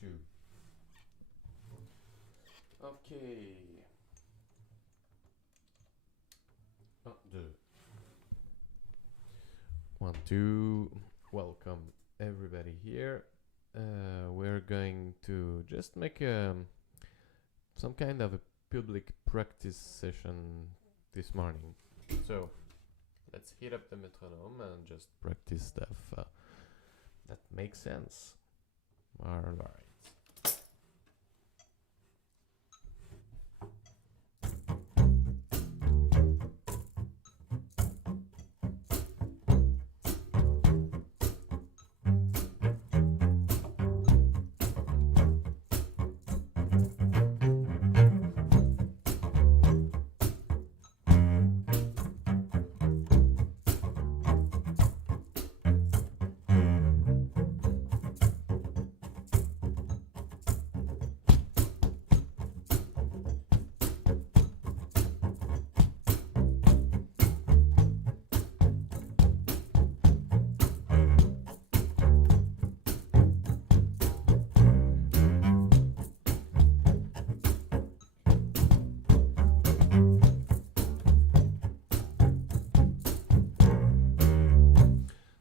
2. Okay. 1, 2. 1, 2. Welcome everybody here. We're going to just make some kind of a public practice session this morning. So let's hit up the metronome and just practice stuff that makes sense. All right.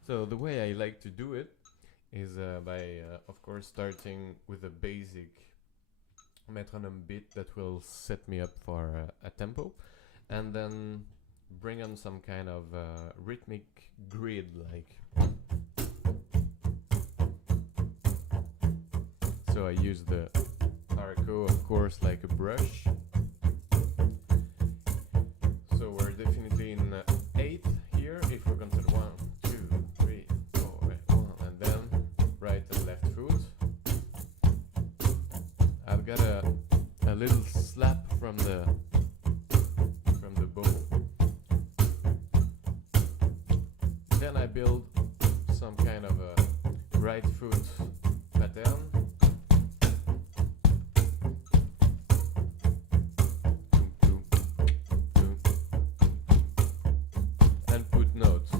So the way I like to do it is by, of course, starting with a basic metronome beat that will set me up for a tempo, and then bring on some kind of rhythmic grid, like. So I use the Arco, of course, like a brush. So we're definitely in 8th here, if we consider 1, 2, 3, 4, 1, and then right and left foot. I've got a little slap from the bow. Then I build some kind of a right foot pattern. And put notes.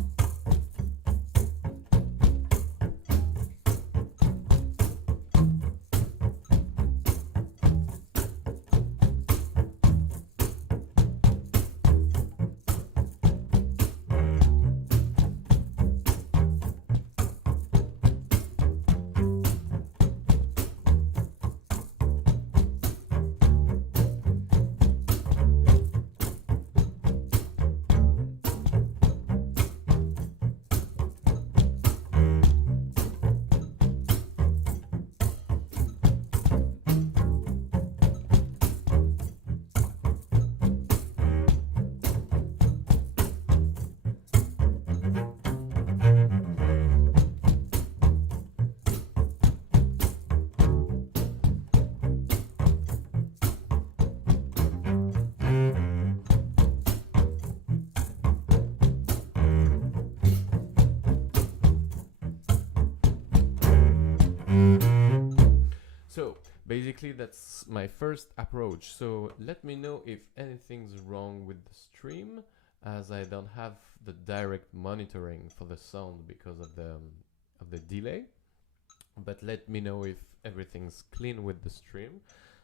So basically that's my first approach. So let me know if anything's wrong with the stream, as I don't have the direct monitoring for the sound because of the delay. But let me know if everything's clean with the stream.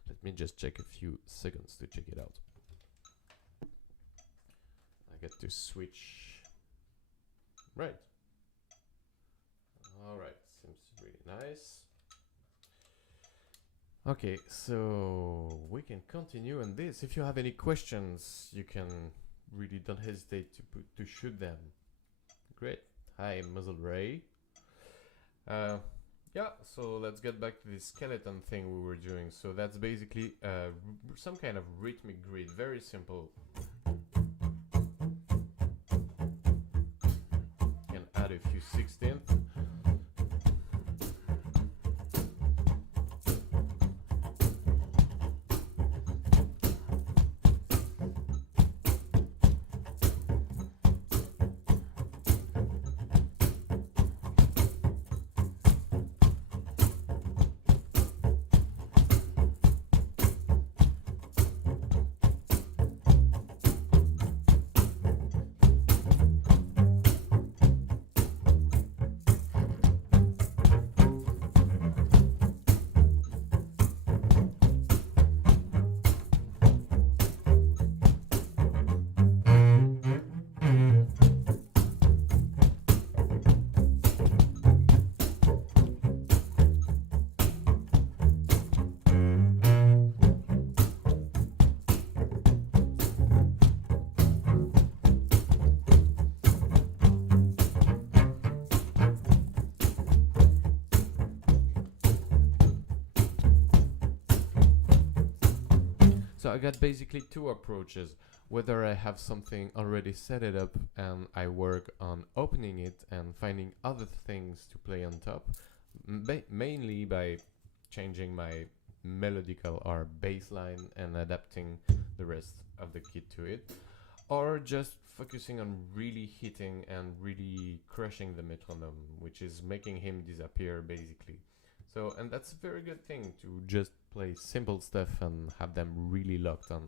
Let me just check a few seconds to check it out. I get to switch. Right. All right, seems really nice. Okay, so we can continue on this. If you have any questions, you can really don't hesitate to shoot them. Great. Hi, Muzzle Ray. Yeah, so let's get back to the skeleton thing we were doing. So that's basically some kind of rhythmic grid, very simple. You can add a few 16th. So I got basically two approaches. Whether I have something already set it up and I work on opening it and finding other things to play on top, mainly by changing my melodical or bass line and adapting the rest of the kit to it, or just focusing on really hitting and really crushing the metronome, which is making him disappear basically. So, and that's a very good thing to just play simple stuff and have them really locked on.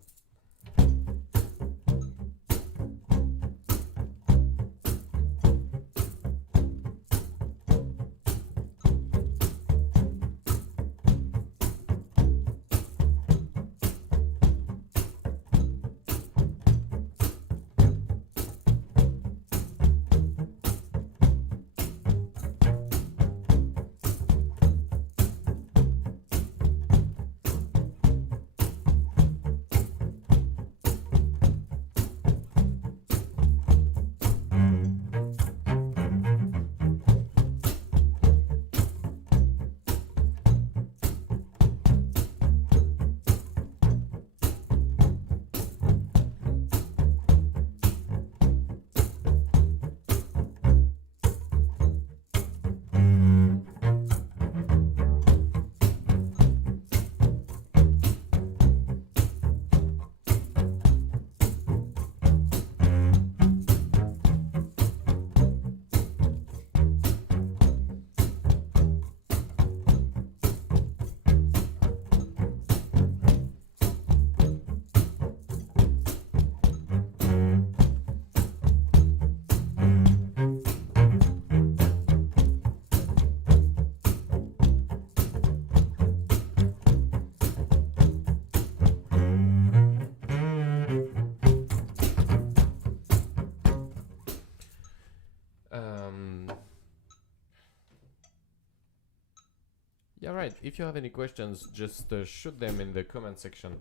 Yeah, right. If you have any questions, just shoot them in the comment section.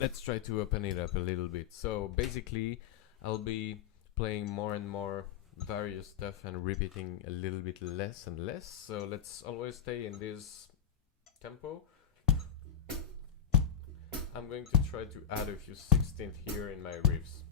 Let's try to open it up a little bit. So basically, I'll be playing more and more various stuff and repeating a little bit less and less. So let's always stay in this tempo. I'm going to try to add a few 16th here in my riffs.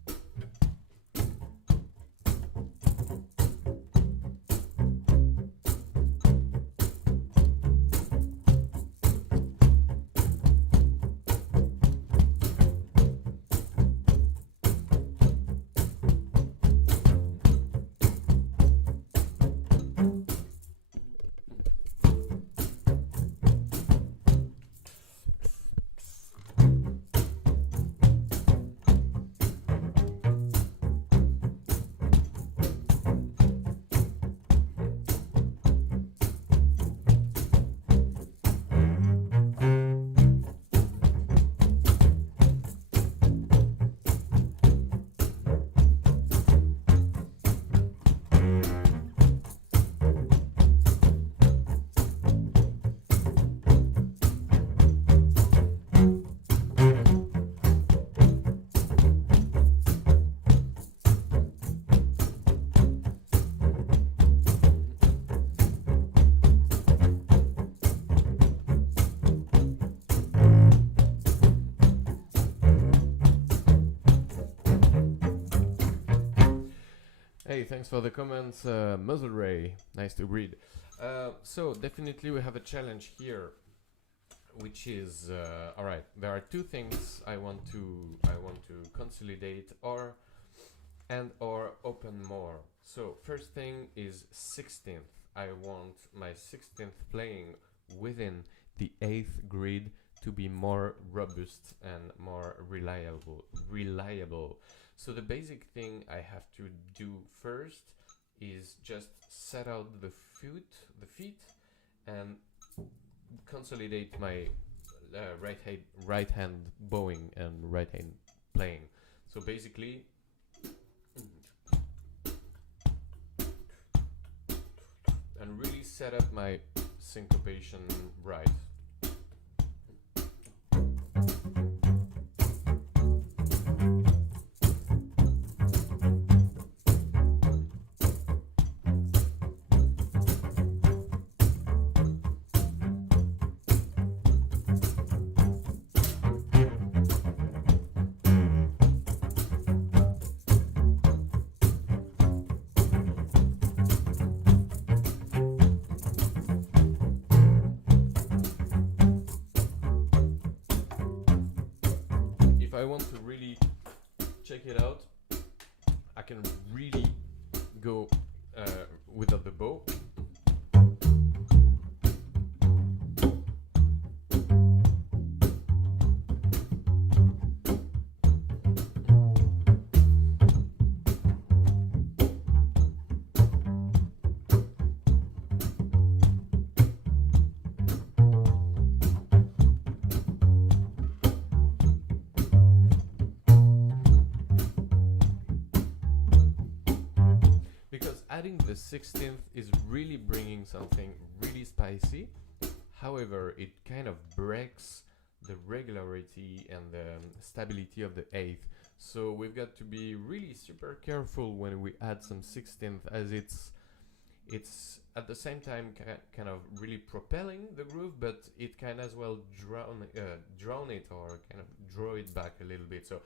Hey, thanks for the comments, Muzzle Ray. Nice to read. So definitely we have a challenge here, which is all right. There are two things I want to consolidate or open more. So first thing is 16th. I want my 16th playing within the 8th grid to be more robust and more reliable. So the basic thing I have to do first is just set out the feet and consolidate my right hand bowing and right hand playing. So basically and really set up my syncopation right. I want to really check it out, I can really go without the bow. Adding the 16th is really bringing something really spicy. However, it kind of breaks the regularity and the stability of the 8th. So we've got to be really super careful when we add some 16th, as it's at the same time kind of really propelling the groove, but it can as well drown it, or kind of draw it back a little bit. So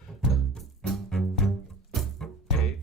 8th.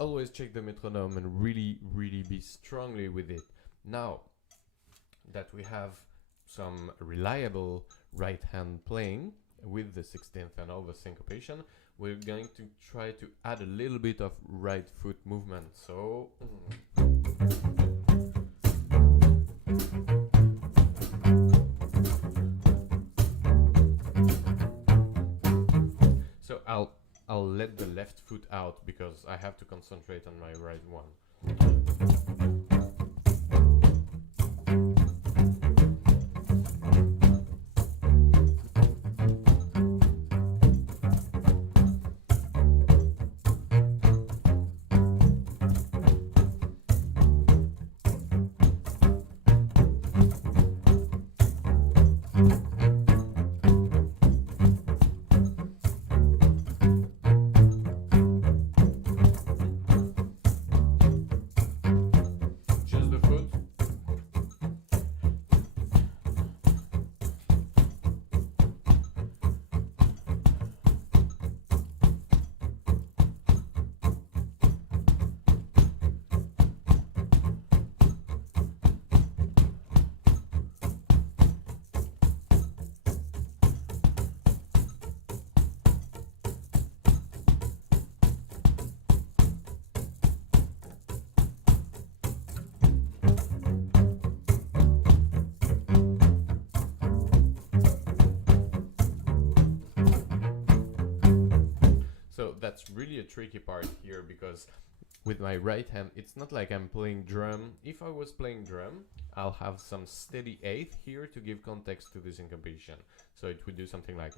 Always check the metronome and really be strongly with it. Now that we have some reliable right hand playing with the 16th and all the syncopation, we're going to try to add a little bit of right foot movement. So I'll let the left foot out because I have to concentrate on my right one. That's really a tricky part here, because with my right hand, it's not like I'm playing drum. If I was playing drum, I'll have some steady 8th here to give context to the syncopation. So it would do something like...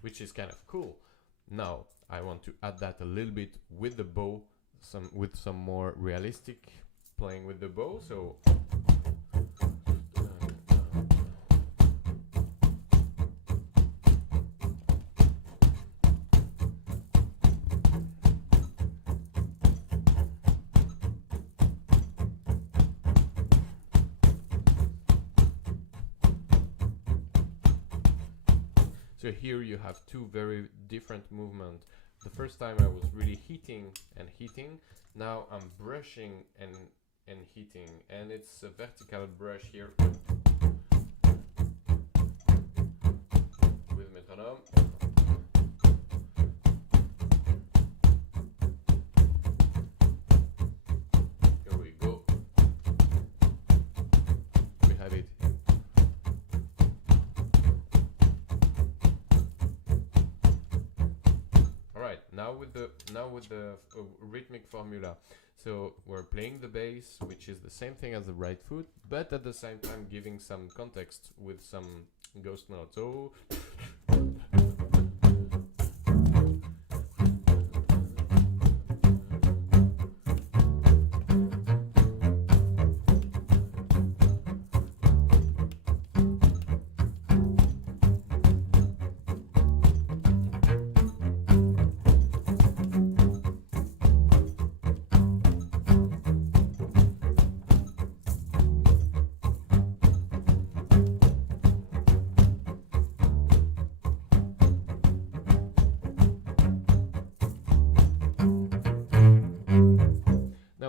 which is kind of cool. Now I want to add that a little bit with the bow, with some more realistic playing with the bow. So So here you have two very different movements The first time I was really heating and heating. Now I'm brushing and heating, and it's a vertical brush here with metronome. Here we go. We have it. All right, now with the rhythmic formula. So we're playing the bass, which is the same thing as the right foot, but at the same time giving some context with some ghost notes. So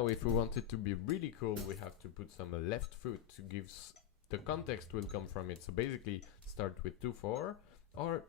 if we want it to be really cool, we have to put some left foot to give the context will come from it. So basically start with 2/4 or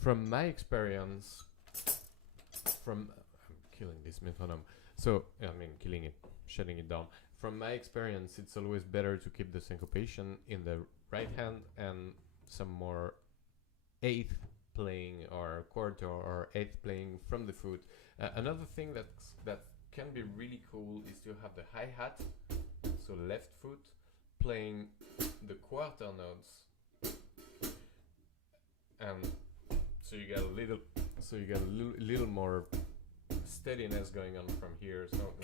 from my experience, I'm killing this metronome. So, I mean, killing it, shutting it down. From my experience, it's always better to keep the syncopation in the right hand and some more eighth playing or quarter or eighth playing from the foot. Another thing that can be really cool is to have the hi-hat, so left foot, playing the quarter notes, and so you get a little more steadiness going on from here. So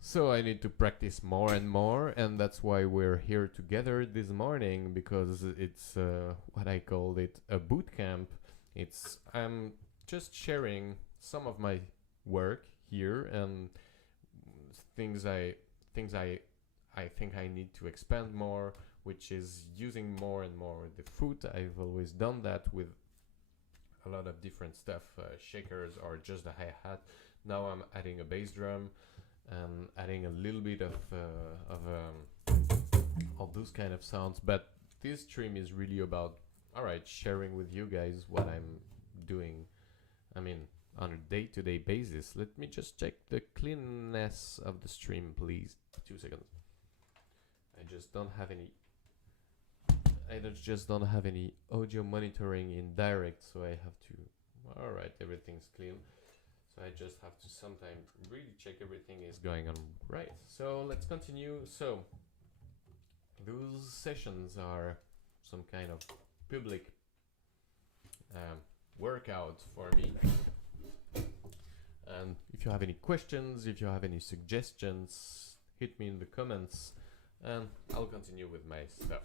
So I need to practice more and more, and that's why we're here together this morning, because it's what I called it a boot camp. I'm just sharing some of my work here and things I think I need to expand more, which is using more and more the foot. I've always done that with a lot of different stuff, shakers or just a hi-hat. Now I'm adding a bass drum and adding a little bit of those kind of sounds. But this stream is really about, all right, sharing with you guys what I'm doing. I mean, on a day-to-day basis. Let me just check the cleanness of the stream, please. 2 seconds. I just don't have any audio monitoring in direct, so I have to. All right, everything's clean. So I just have to sometimes really check everything is going on right. So let's continue. So those sessions are some kind of public workout for me. And if you have any questions, if you have any suggestions, hit me in the comments and I'll continue with my stuff.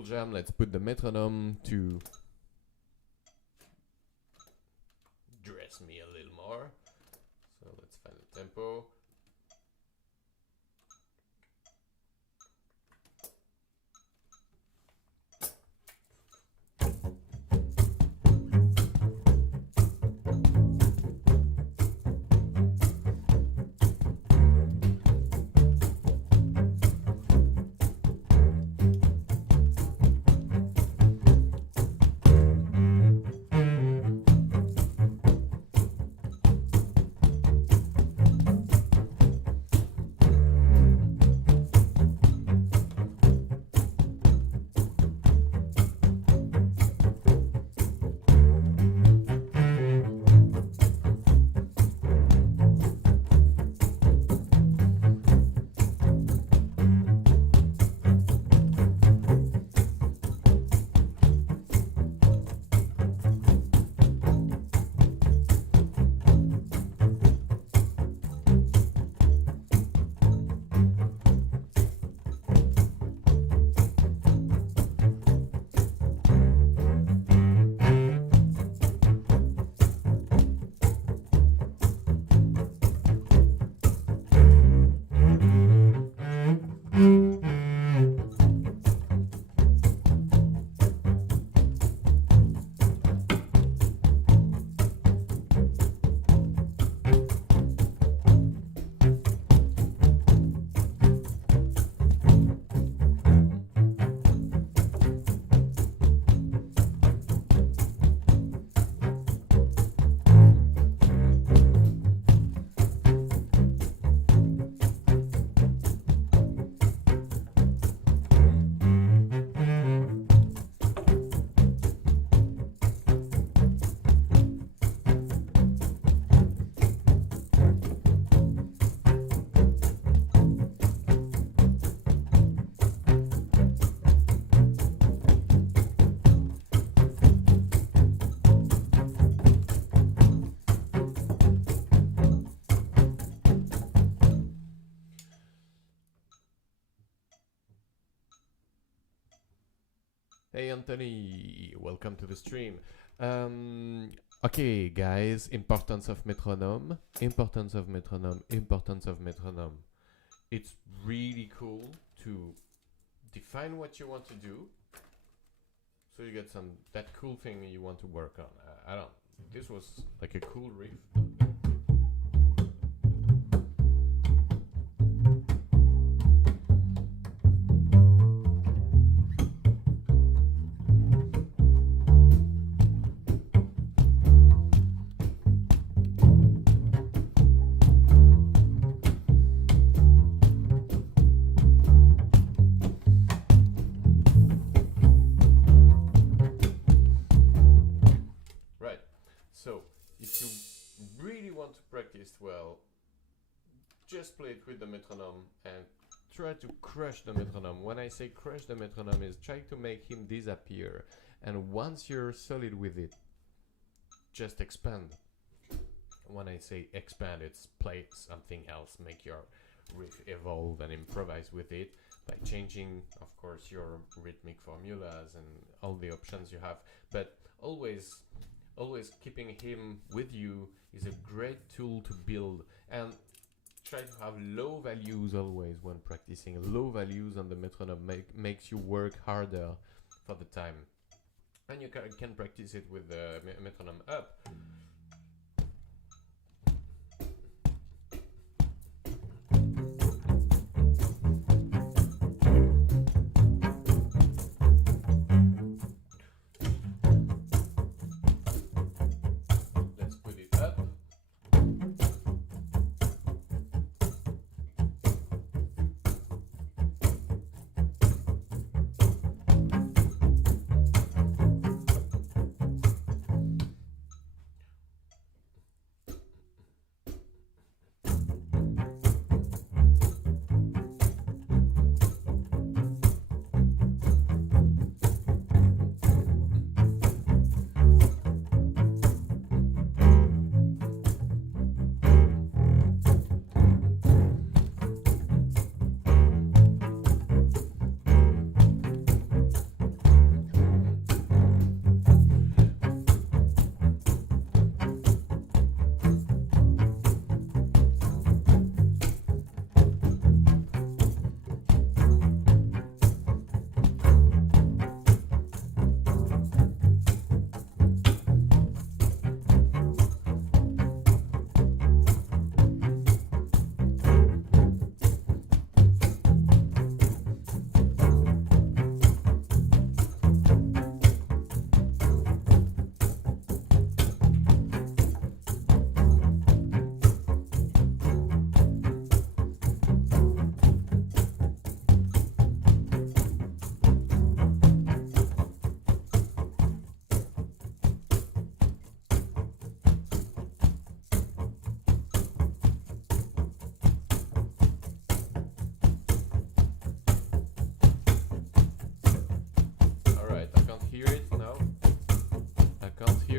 cool jam. Let's put the metronome to dress me a little more. So let's find the tempo. Hey Anthony, welcome to the stream. Okay guys, importance of metronome, importance of metronome, importance of metronome. It's really cool to define what you want to do. So you get that cool thing you want to work on. I don't, this was like a cool riff. Well, just play it with the metronome and try to crush the metronome. When I say crush the metronome, is try to make him disappear, and once you're solid with it, just expand. When I say expand, it's play something else, make your riff evolve and improvise with it by changing, of course, your rhythmic formulas and all the options you have, but always keeping him with you is a great tool to build, and try to have low values always when practicing. Low values on the metronome makes you work harder for the time, and you can practice it with the metronome up.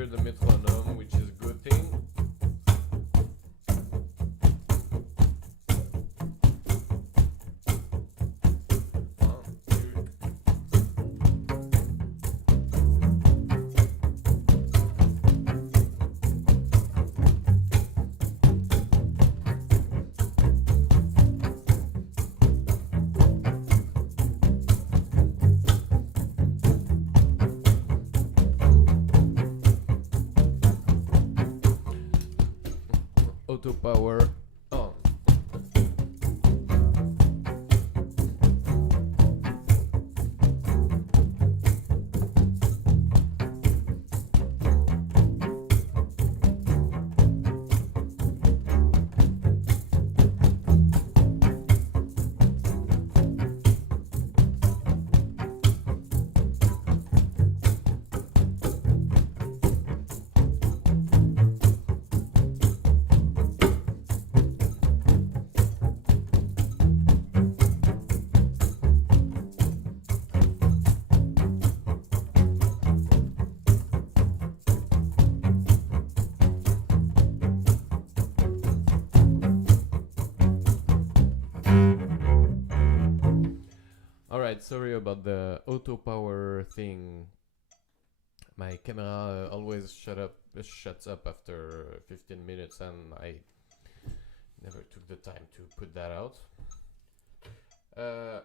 hear the metronome, which is a good thing. Auto power on. Alright, sorry about the auto power thing. My camera always shuts up after 15 minutes, and I never took the time to put that out. I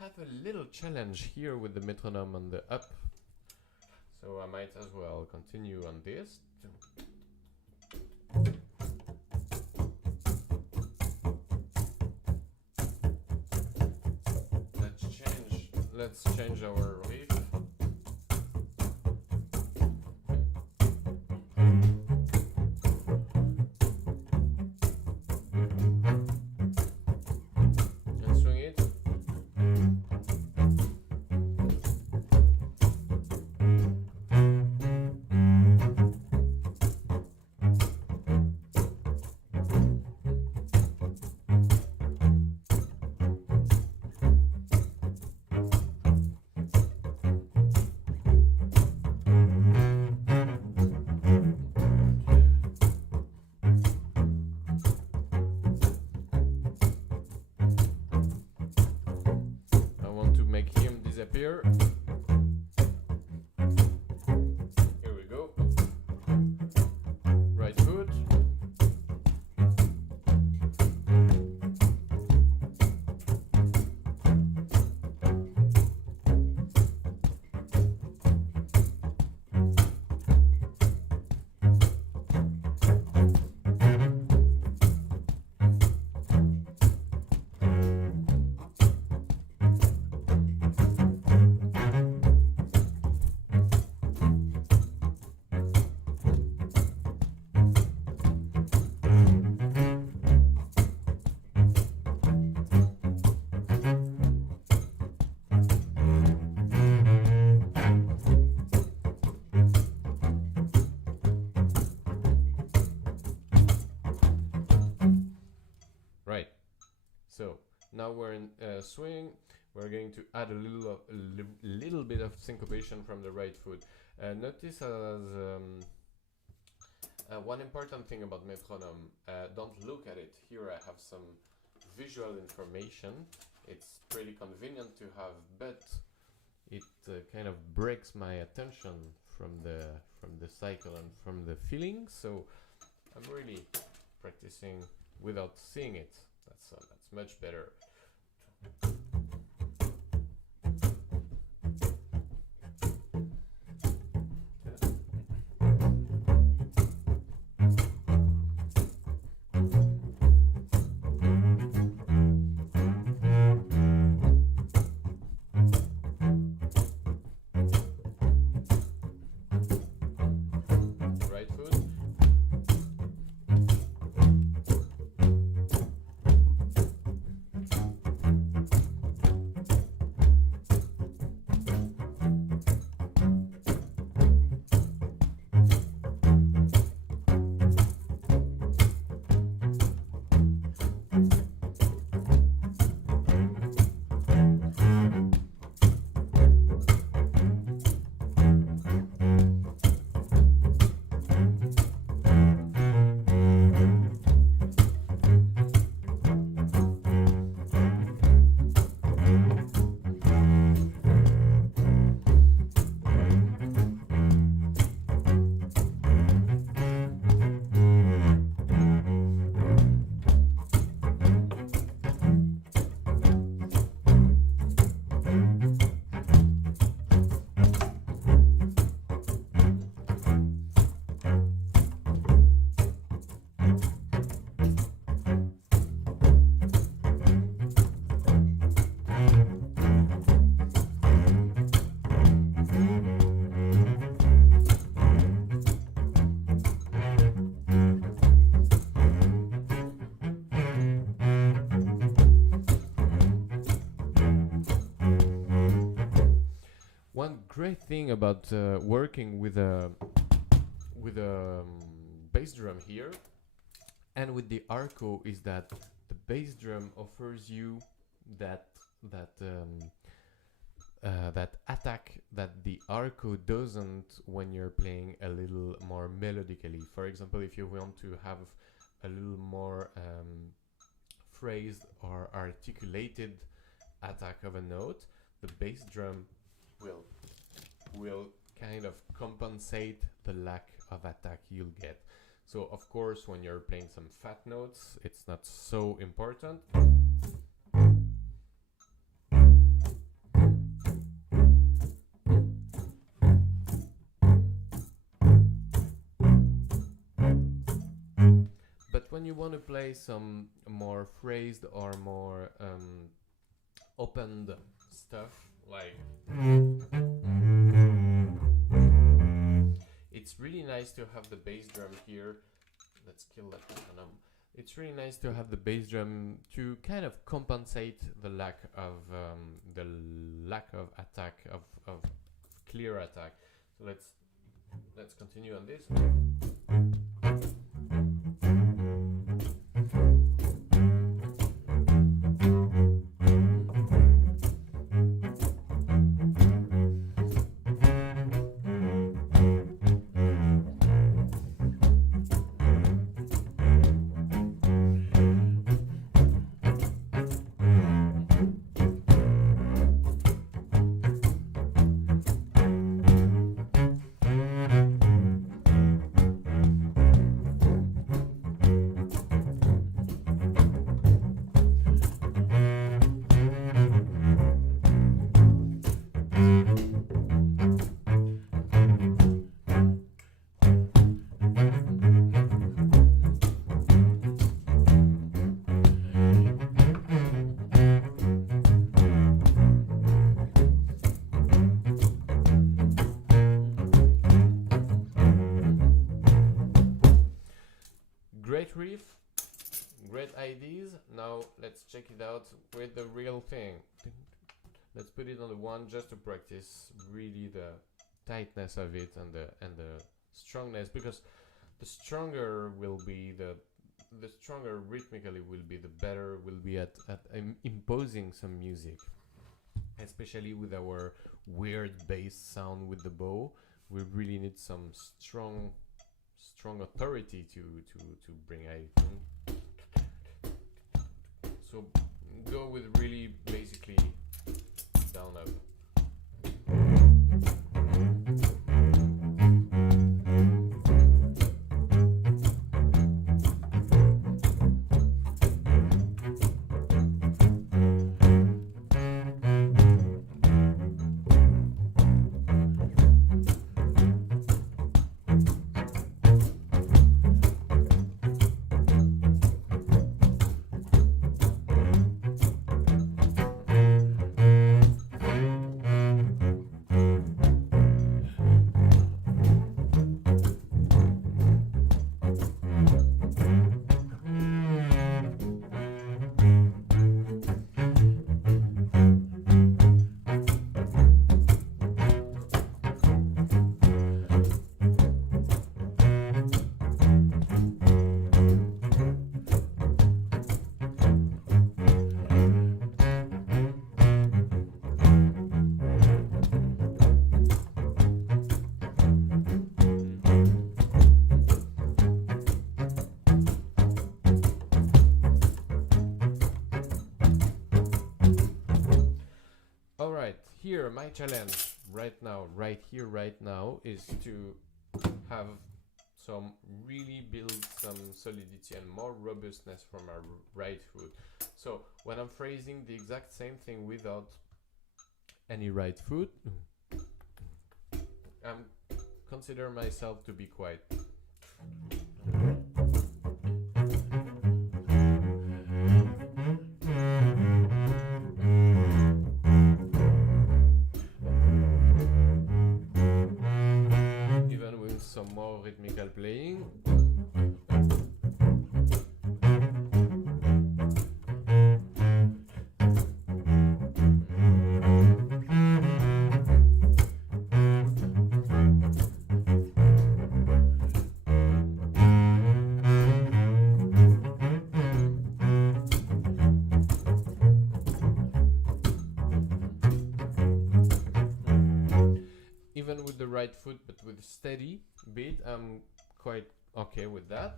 have a little challenge here with the metronome on the up, so I might as well continue on this. Let's change our riff. And swing it. Disappear. Here we go. Right foot. Right. So now we're in swing. We're going to add a little bit of syncopation from the right foot. Notice as one important thing about metronome. Don't look at it. Here I have some visual information. It's pretty convenient to have, but it kind of breaks my attention from the cycle and from the feeling. So I'm really practicing without seeing it. That's much better. Right foot. great thing about working with a bass drum here and with the Arco is that the bass drum offers you that that attack that the Arco doesn't when you're playing a little more melodically. For example, if you want to have a little more phrased or articulated attack of a note, the bass drum will kind of compensate the lack of attack you'll get. So of course when you're playing some fat notes it's not so important. But when you want to play some more phrased or more opened stuff, like it's really nice to have the bass drum here. Let's kill that metronome. It's really nice to have the bass drum to kind of compensate the lack of attack of clear attack. So let's continue on this. Great riff, great ideas. Now let's check it out with the real thing. Let's put it on the one just to practice really the tightness of it and the strongness, because the stronger will be the stronger rhythmically will be, the better will be at imposing some music, especially with our weird bass sound with the bow. We really need some strong authority to bring a. So go with really basically down up. Here, my challenge right now, right here, right now, is to have build some solidity and more robustness from our right foot. So when I'm phrasing the exact same thing without any right foot, I'm consider myself to be quite. Some more rhythmical playing. even with the right foot, but with steady beat, I'm quite okay with that.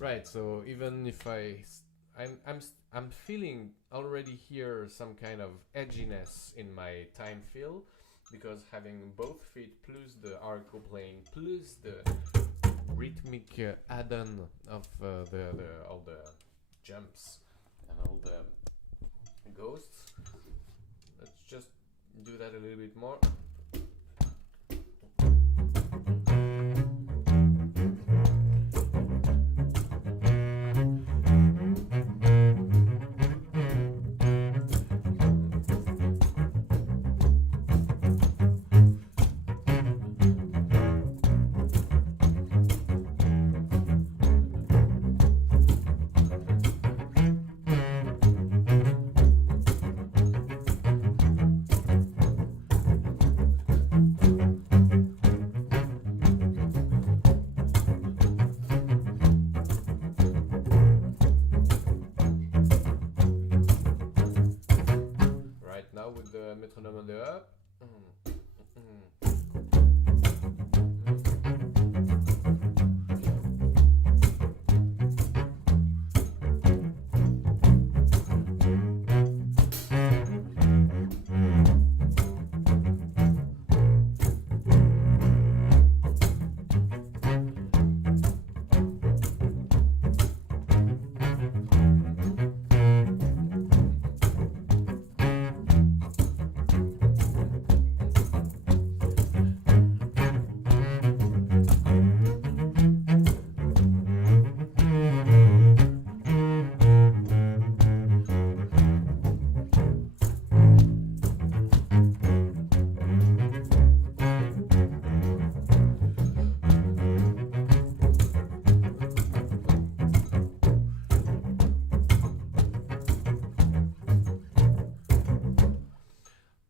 Right, so even if I'm feeling already here some kind of edginess in my time feel, because having both feet plus the Arco playing plus the rhythmic add-on of the all the jumps and all the ghosts. Let's just do that a little bit more. With the metronome on the up.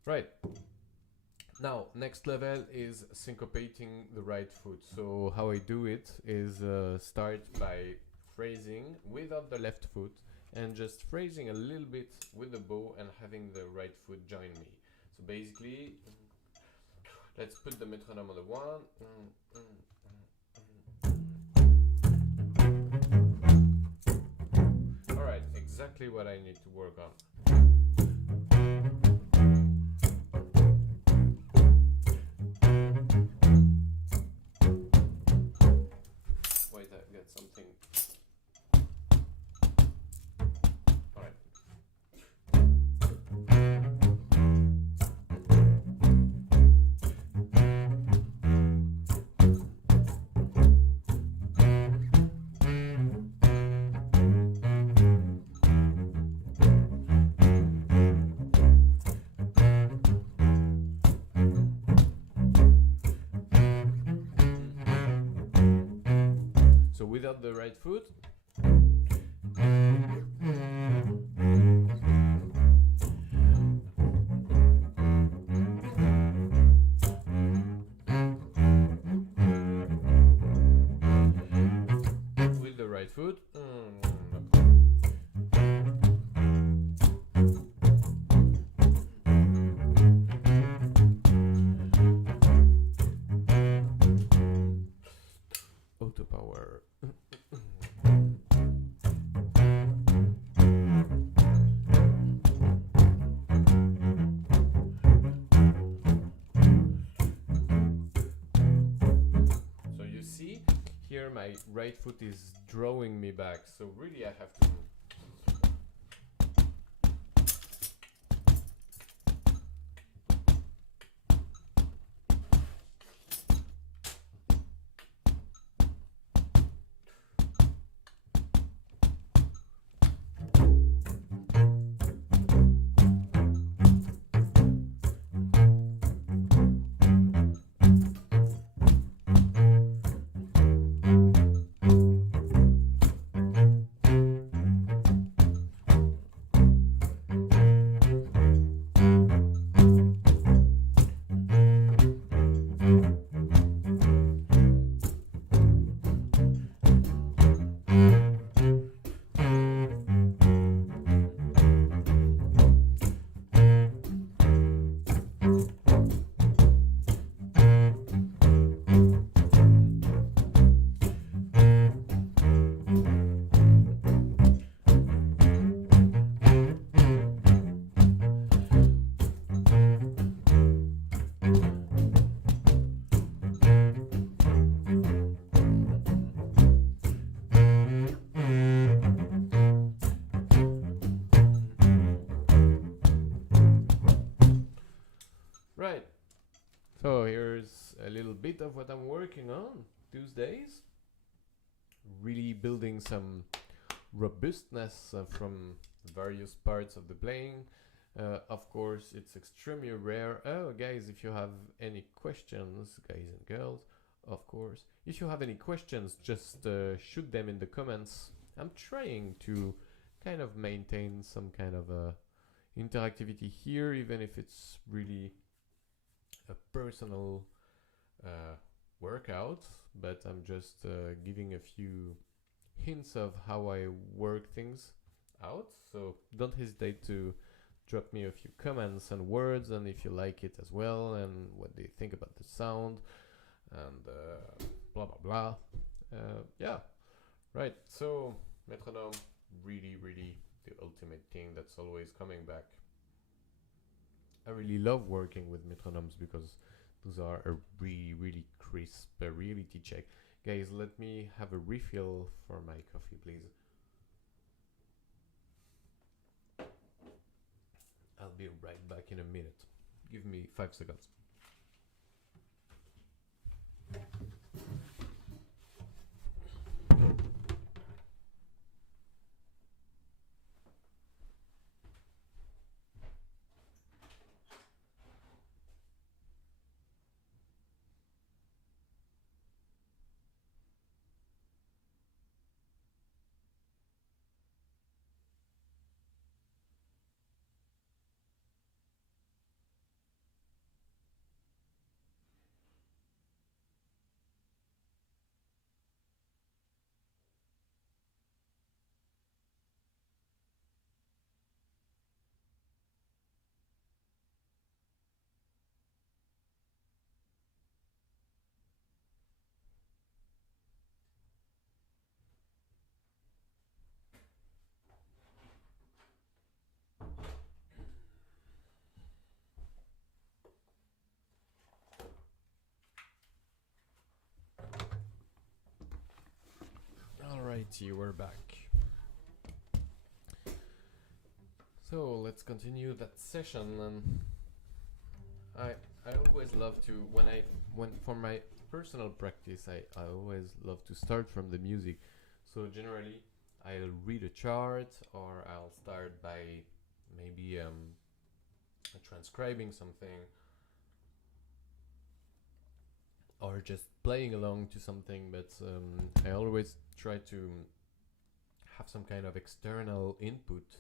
Right. Now, next level is syncopating the right foot. So how I do it is start by phrasing without the left foot and just phrasing a little bit with the bow and having the right foot join me. So basically, let's put the metronome on the one. All right, exactly what I need to work on. Something. All right. So without the right foot, with the right foot, auto power. Here my right foot is drawing me back, so really I have to So here's a little bit of what I'm working on these days. Really building some robustness from various parts of the playing. Of course, it's extremely rare. Oh, guys, if you have any questions, guys and girls, of course, if you have any questions, just shoot them in the comments. I'm trying to kind of maintain some kind of interactivity here, even if it's really a personal workout, but I'm just giving a few hints of how I work things out. So don't hesitate to drop me a few comments and words, and if you like it as well, and what do you think about the sound, and blah blah blah. Yeah, right. So metronome, really the ultimate thing that's always coming back. I really love working with metronomes because those are a really crisp reality check. Guys, let me have a refill for my coffee, please. I'll be right back in a minute. Give me 5 seconds. Alrighty, we're back. So let's continue that session. And I always love to when for my personal practice I always love to start from the music. So generally I'll read a chart, or I'll start by maybe transcribing something, or just playing along to something, but I always try to have some kind of external input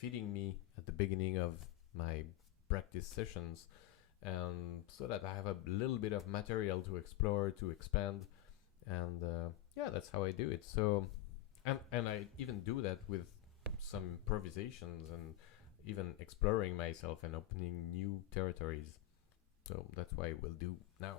feeding me at the beginning of my practice sessions, and so that I have a little bit of material to explore, to expand, and yeah, that's how I do it. So and I even do that with some improvisations, and even exploring myself and opening new territories. So that's what I will do now.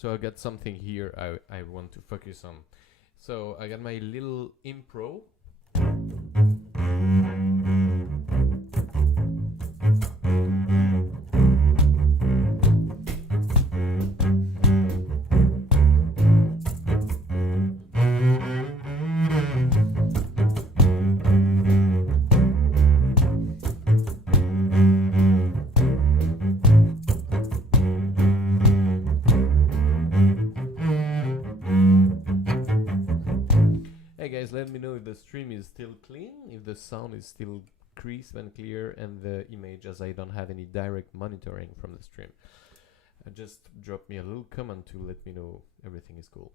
So I got something here I want to focus on. So I got my little impro. Hey guys, let me know if the stream is still clean, if the sound is still crisp and clear, and the image, as I don't have any direct monitoring from the stream. Just drop me a little comment to let me know everything is cool.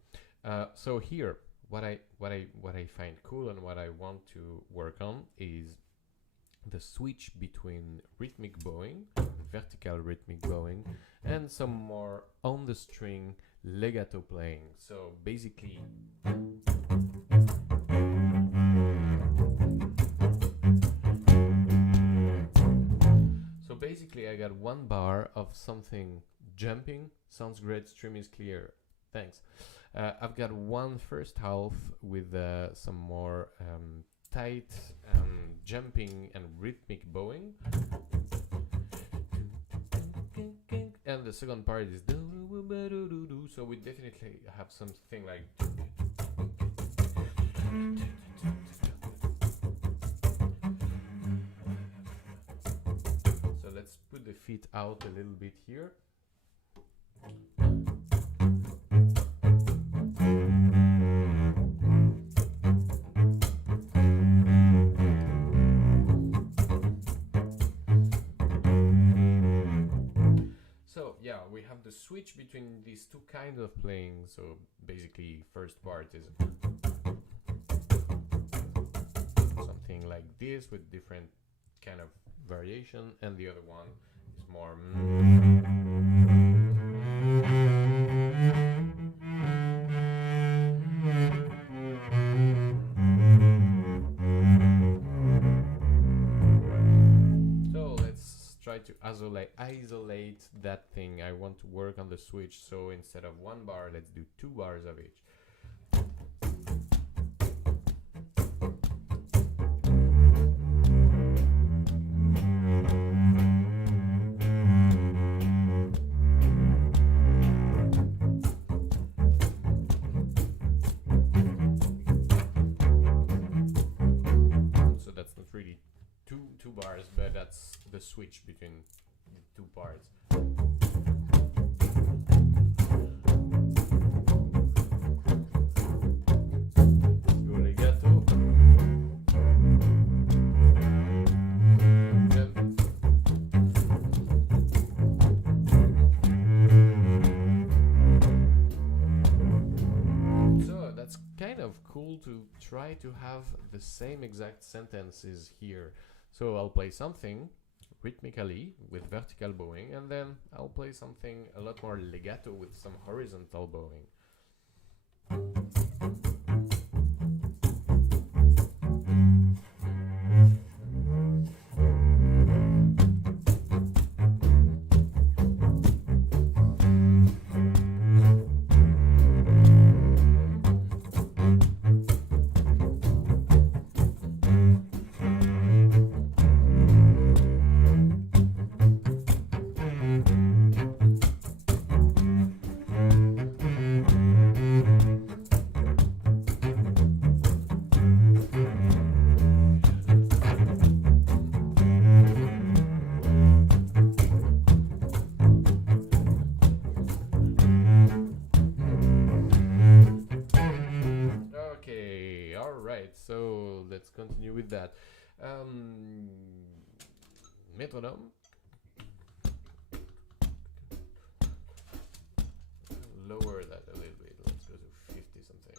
So here, what I find cool and what I want to work on is the switch between rhythmic bowing, vertical rhythmic bowing, and some more on the string legato playing. So basically, I got one bar of something jumping. Sounds great, stream is clear, thanks. I've got one first half with some more tight jumping and rhythmic bowing, and the second part is so we definitely have something like let's put the feet out a little bit here. So yeah, we have the switch between these two kinds of playing. So basically, first part is something like this with different kind of variation, and the other one is more so let's try to isolate that thing. I want to work on the switch, so instead of one bar, let's do 2 bars of each. Bars, but that's the switch between the 2 parts. Legato. So that's kind of cool to try to have the same exact sentences here. So I'll play something rhythmically with vertical bowing, and then I'll play something a lot more legato with some horizontal bowing. So let's continue with that. Metronome. Lower that a little bit. Let's go to 50 something.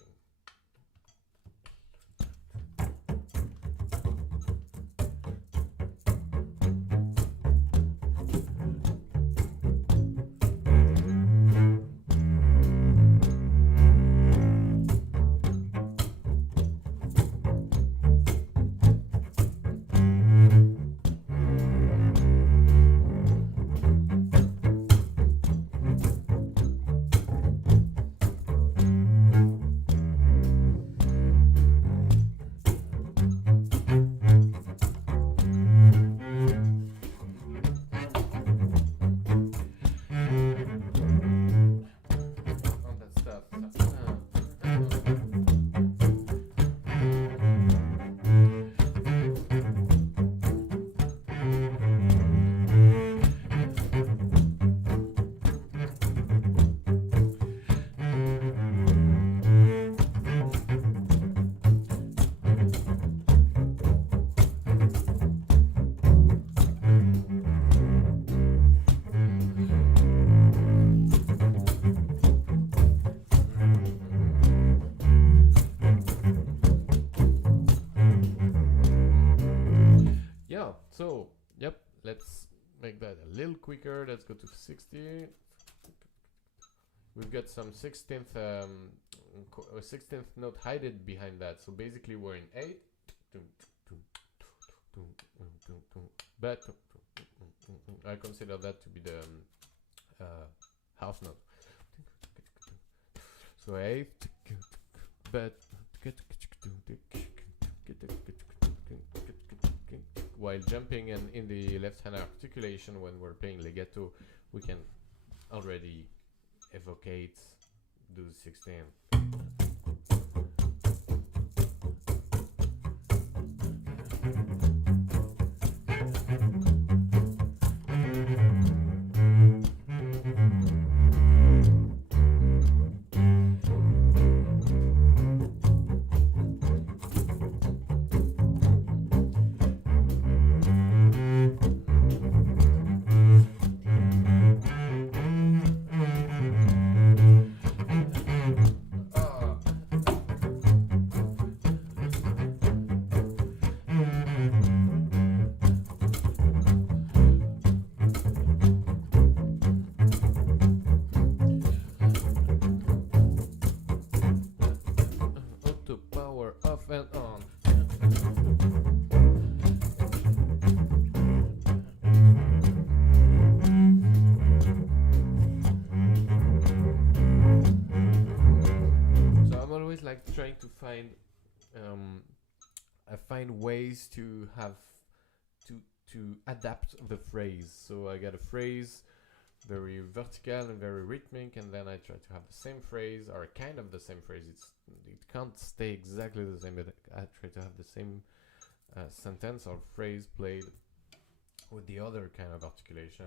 So, yep, let's make that a little quicker. Let's go to 60. We've got some 16th note hidden behind that. So basically we're in 8. But I consider that to be the half note. So 8, but while jumping and in the left hand articulation when we're playing legato, we can already evocate those 16. Trying to find I find ways to have to adapt the phrase. So I got a phrase very vertical and very rhythmic, and then I try to have the same phrase or kind of the same phrase. It can't stay exactly the same, but I try to have the same sentence or phrase played with the other kind of articulation.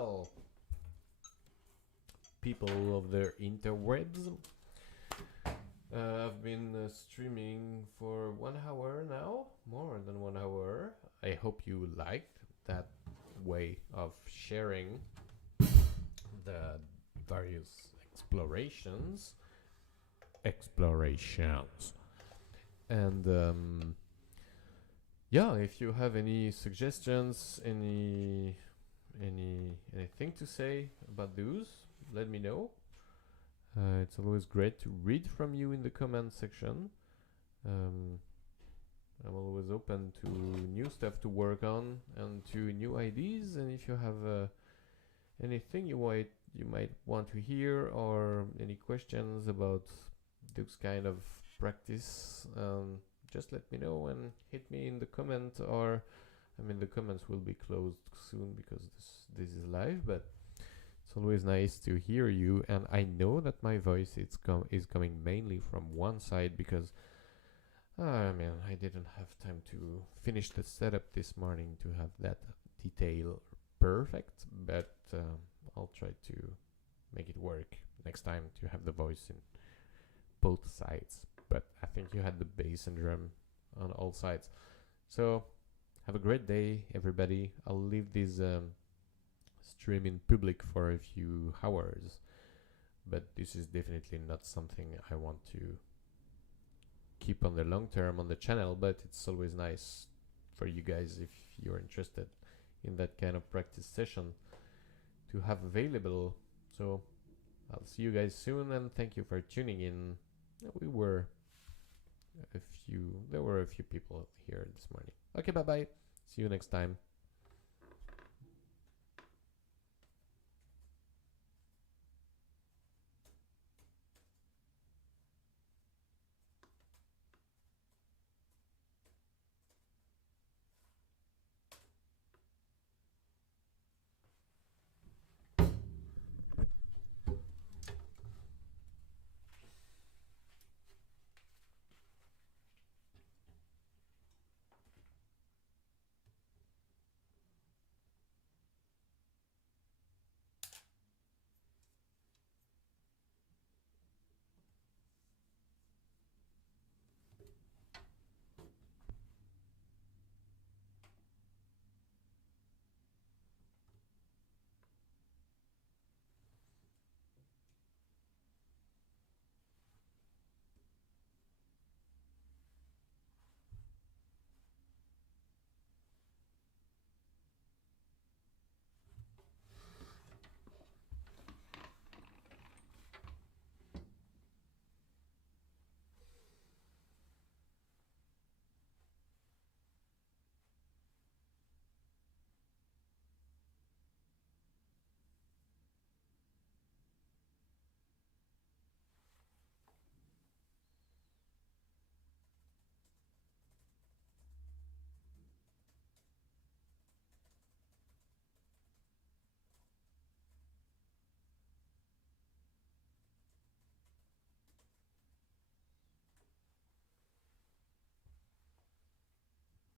Well, people of the interwebs, I've been streaming for 1 hour now, more than 1 hour. I hope you liked that way of sharing the various explorations. And yeah, if you have any suggestions, anything to say about those, let me know. It's always great to read from you in the comment section. I'm always open to new stuff to work on and to new ideas. And if you have anything you might want to hear, or any questions about this kind of practice, just let me know and hit me in the comment. Or the comments will be closed soon because this is live, but it's always nice to hear you. And I know that my voice is coming mainly from one side because I didn't have time to finish the setup this morning to have that detail perfect, but I'll try to make it work next time to have the voice in both sides. But I think you had the bass and drum on all sides. So have a great day, everybody. I'll leave this stream in public for a few hours, but this is definitely not something I want to keep on the long term on the channel. But it's always nice for you guys, if you're interested in that kind of practice session, to have available. So I'll see you guys soon, and thank you for tuning in. There were a few people here this morning. Okay, bye bye. See you next time.